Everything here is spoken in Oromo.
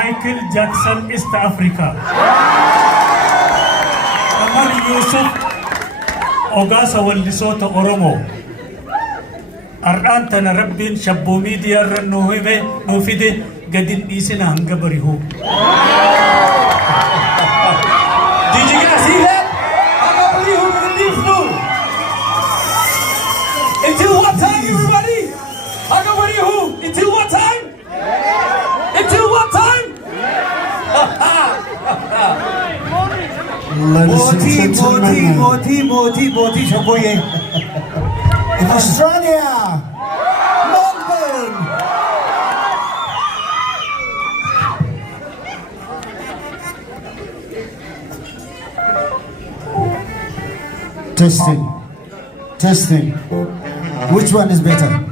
Michael Jackson East Africa. Kamer Yusuf Ogasa Wallisota Oromo. Arantana Rabbin Shabbumi Diarra Nuhime Nufide Gadin Isina Hangabarihu. Did you guys see that? Hangabarihu with the leaf blue. Until what time, everybody? Hangabarihu. Until what time? Until what time? Motii, shagoye. Australia, Melbourne. Testing. Which one is better?